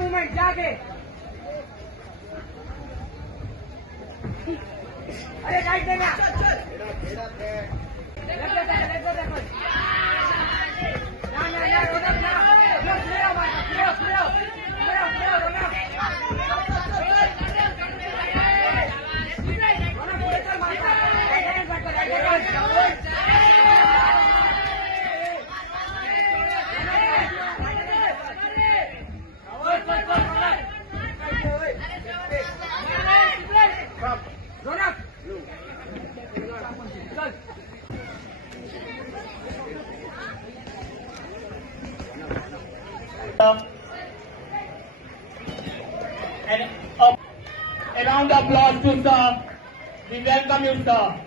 Movement जाके अरे right देना And a round of applause to sir. We welcome you, sir.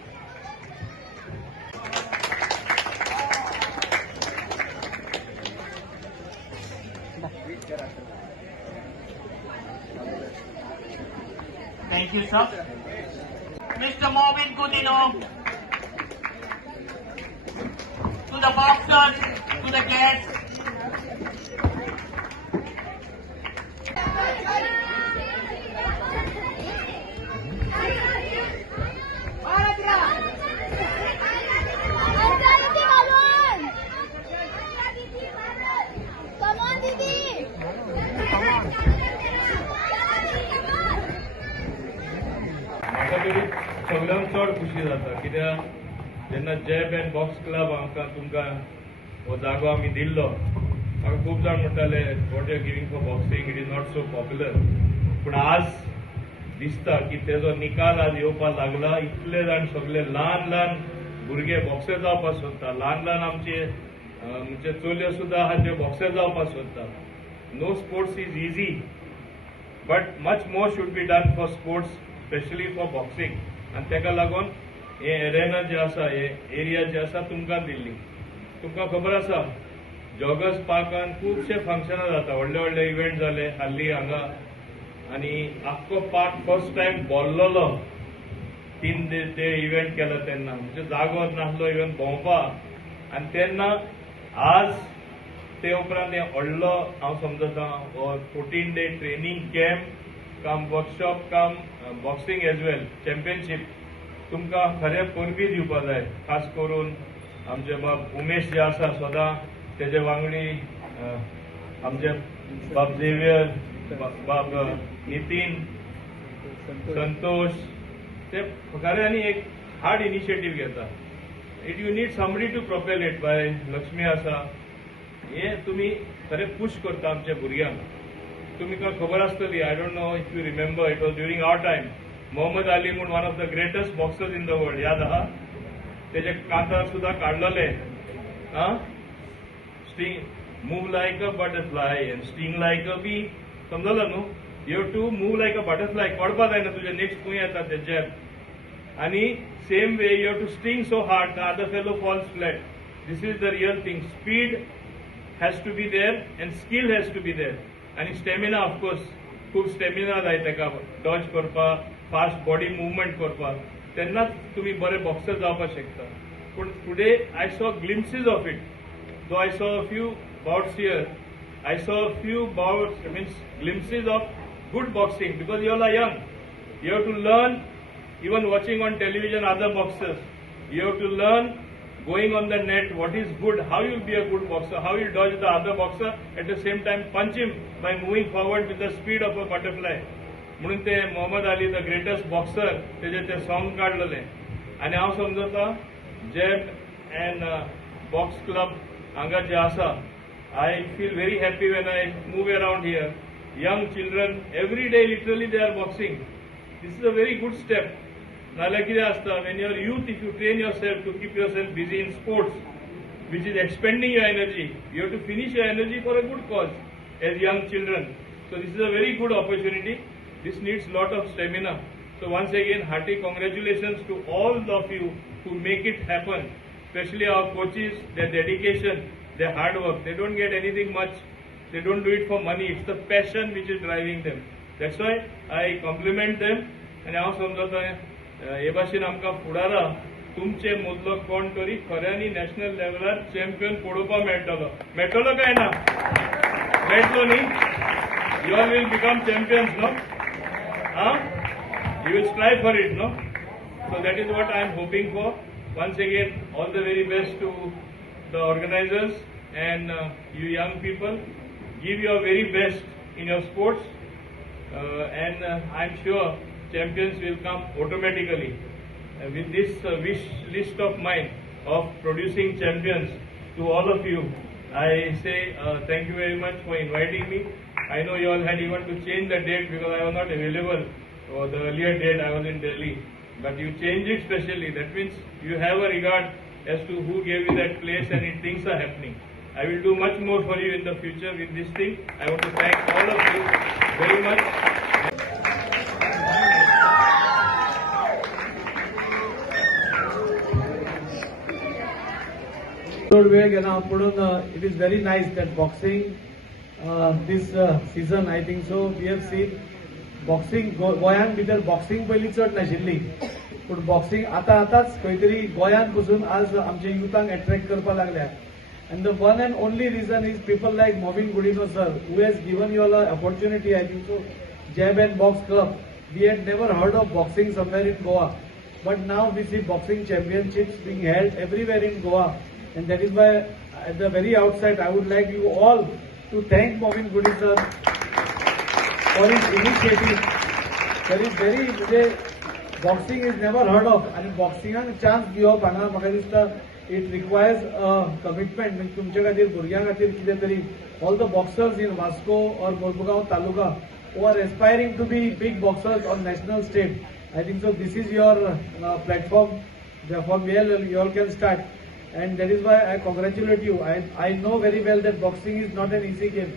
Thank you, sir. Mr. Marvin Goodino, to the boxers, to the guests. सगळ्यांक चड खुशी जाता कित्याक जेन्ना जॅब एंड बॉक्स क्लब आमकां तुमकां हो जागो आमी दिल्लो म्हाका खूब जाण म्हणटाले what you giving for boxing it is not so popular पूण आज दिसता की तेजो निकाल आज येवपाक लागला इतले जाण सगळे ल्हान ल्हान भुरगे बॉक्सर जावपाक सोदता ल्हान ल्हान आमचे म्हणजे चलयो सुद्दां आहा त्यो बॉक्सर जावपाक सोदता no sports is easy but much more should be done for sports specially for boxing आनी तेका लागून हे एरेना जे आसा हे एरिया जे आसा तुमकां दिल्ली तुमकां खबर आसा जॉगर्स पार्कान खुबशे फंक्शनां जाता व्हडले व्हडले इव्हेंट जाले हाल्ली हांगा आनी आख्खो पार्क फर्स्ट टायम भरलोलो 3 दीस ते इव्हेंट केलो तेन्ना म्हणजे जागो नासलो इव्हन भोंवपाक आनी तेन्ना आज ते उपरांत हे व्हडलो हांव समजता 14-day ट्रेनिंग कॅम्प काम वर्कशॉप काम बॉक्सिंग एज वेल चॅम्पियनशीप तुमकां खरें परबी दिवपाक जाय खास करून आमचे बाब उमेश जे आसा सदां तेजे वांगडी आमचे बाब झेवियर बाब नितीन संतोष ते खरें आनी एक हार्ड इनिशिएटीव घेता it you need somebody to propel it by Lakshmi आसा हे तुमी खरें पुश करता आमच्या भुरग्यांक तुमकां खबर आसतली I don't know if you remember it was during our time Muhammad Ali म्हूण one of the greatest boxers in the world याद आहा तेजे कांतार सुद्दां काडलेले sting move like a butterfly and sting like a bee समजलो न्हू you have to move like a butterfly पडपा जायना तुजे नेक्स्ट खंय येता तेजेर आनी same way you have to sting so hard the other fellow false flat this is the real thing speed has to be there and skill has to be there आनी stamina of course खूब stamina जाय तेका Dodge करपाक fast body movement करपाक तेन्नाच तुमी बरे boxer जावपाक शकता पूण today I saw glimpses of it though I saw a few bouts here I saw a few bouts means glimpses of good boxing because you are young you have to learn even watching on television other boxers you have to learn going on the net what is good how you be a good boxer how you dodge the other boxer at the same time punch him by moving forward with the speed of a butterfly म्हणून ते Muhammad Ali the greatest boxer तेजे ते song काढलेले आणि हांव समजता jab and box club हांगा जे आसा I feel very happy when I move around here young children every day literally they are boxing this is a very good step नाल्यार कितें आसता when your youth if you train yourself to keep yourself busy in sports which is expending your energy you have to finish your energy for a good cause as young children so this is a very good opportunity this needs lot of stamina so once again hearty congratulations to all of you who make it happen especially our coaches their dedication their hard work. They don't get anything much. They don't do it for money. It's the passion which is driving them. That's why I compliment them. आणि हांव समजता हे भाशेन आमकां फुडारा तुमचे मदलो कोण तरी खऱ्यांनी नॅशनल लेवलार चॅम्पियन पळोवपाक मेळटलो काय ना मेळटलो न्ही you all will become champions no you will strive for it no so that is what I am hoping for once again all the very best to the organizers and you young people. Give your very best in your sports and I'm sure champions will come automatically. With this wish list of mine of producing champions to all of you, I say thank you very much for inviting me. I know you all had even to change the date because I was not available for the earlier date. I was in Delhi, but you changed it specially. That means you have a regard as to who gave you that place and things are happening. I will do much more for you in the future with this thing. I want to thank all of you very much. वेळ घेना म्हणून it is very nice that boxing this season I think so we have seen boxing गोंयांत भितर boxing पयलीं चड नाशिल्ली पूण boxing आतांच खंय तरी गोंयांत पसून आज आमच्या युथांक अट्रॅक्ट करपाक लागल्या and the one and only reason is people like Movin Gudino sir who has given you all an opportunity. I think so Jab and Box Club, we had never heard of boxing somewhere in Goa, but now we see boxing championships being held everywhere in Goa, and that is why at the very outset I would like you all to thank Movin Gudi sir for his initiative. There is very boxing is never heard of and boxingaक chance दिवप हांगा म्हाका दिसता it requires a commitment. म्हणजे तुमच्या खातीर भुरग्यां खातीर कितें तरी all the boxers in Vasco or Mormugaon Taluka who are aspiring to be big boxers on national stage, I think so this is your platform from where you all can start, and that is why I congratulate you. I know very well that boxing is not an easy game.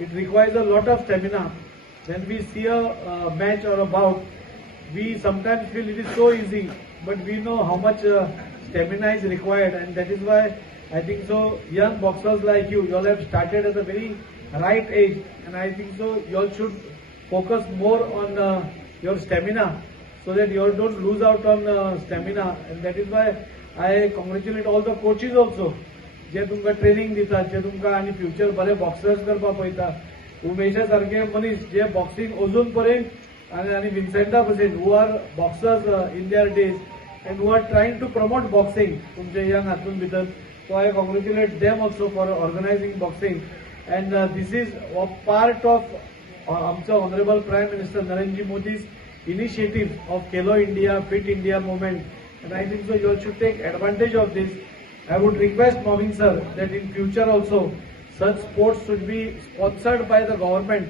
It requires a lot of stamina. When we see a match or a bout, we sometimes feel it is so easy, but we know how much stamina is required, and that is why I think so young boxers like you all have started at a very right age, and I think so you all should focus more on your stamina so that you all don't lose out on stamina, and that is why I congratulate all the coaches also जे तुमकां training दितात, जे तुमकां आनी future बरे boxers करपाक पळयता. उमेशा सारखे मनीस जे boxing अजून पर्यंत आनी विन्सेंटा भशेन who are boxers in their days and who are trying to promote boxing तुमचे young हातून भितर. So I congratulate them also for organizing boxing, and this is a part of आमचं honorable Prime Minister Narendra Modi's initiative of Khelo India, Fit India movement, and I think so you all should take advantage of this. I would request Movin sir that in future also such sports should be sponsored by the government,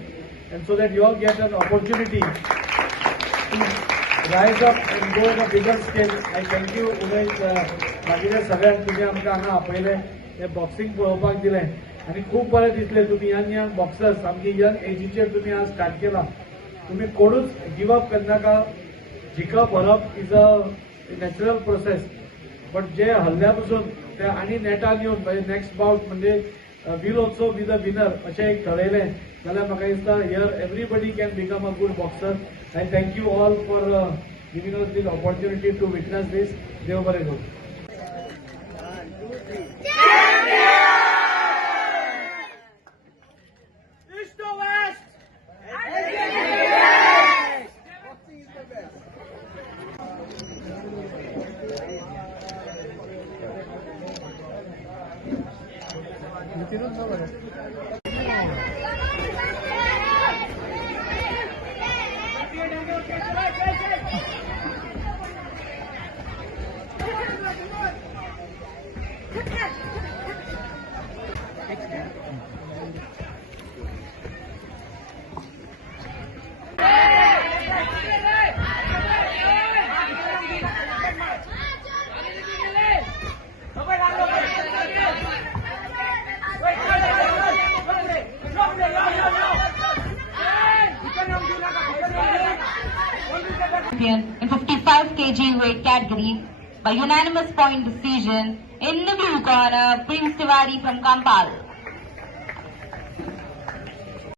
and so that you all get an opportunity to rise up and go on a bigger scale. I thank you Umesh बाकीच्या सगळ्यांक तुम्ही आमकां हांगा आपयले हे boxing पळोवपाक दिलें आनी खूब बरें दिसलें. तुम्ही यंग बॉक्सर्स सामकी यंग एजीचेर तुम्ही आज स्टार्ट केला. तुम्ही कोणूच गिव अप करनाका. जिखप हरप is a natural process, but जे हल्ल्या पसून ते आनी नेटान येवन म्हणजे नेक्स्ट बाउट म्हणजे will also be the winner अशें एक ठरयलें जाल्यार म्हाका दिसता here everybody can become a good boxer. I thank you all for giving us this opportunity to witness this. Dev bare go. East to West. Boxing is the best. In 55 kg weight category by unanimous point decision In the blue corner, Prince Tiwari from Kampal.